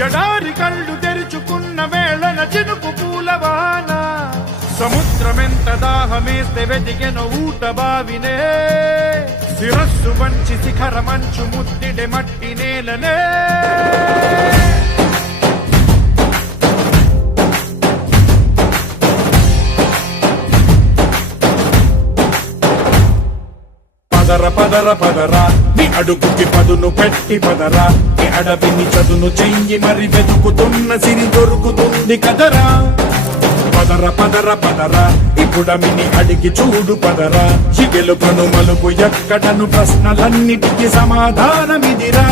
ఎడారి కళ్ళు తెరుచుకున్న వేళన చినుకు పూలవాన సముద్రమెంత దాహమేస్తే వెతికెను ఊట బావినే శిరస్సు వంచి శిఖర మంచు ముద్దిడే మట్టి నేలనే పదర పదర పదరా నీ అడుగుకి పదును పెట్టి పదరా నీ అడవిని చదును చెయ్యి మరి వెతుకుతున్న సిరి దొరుకుతుంది కదరా పదర పదర పదరా ఇప్పుడమిని అడిగి చూడు పదరా ఈ గెలుపను మలుపు ఎక్కడను ప్రశ్నలన్నిటికీ సమాధానమిదిరా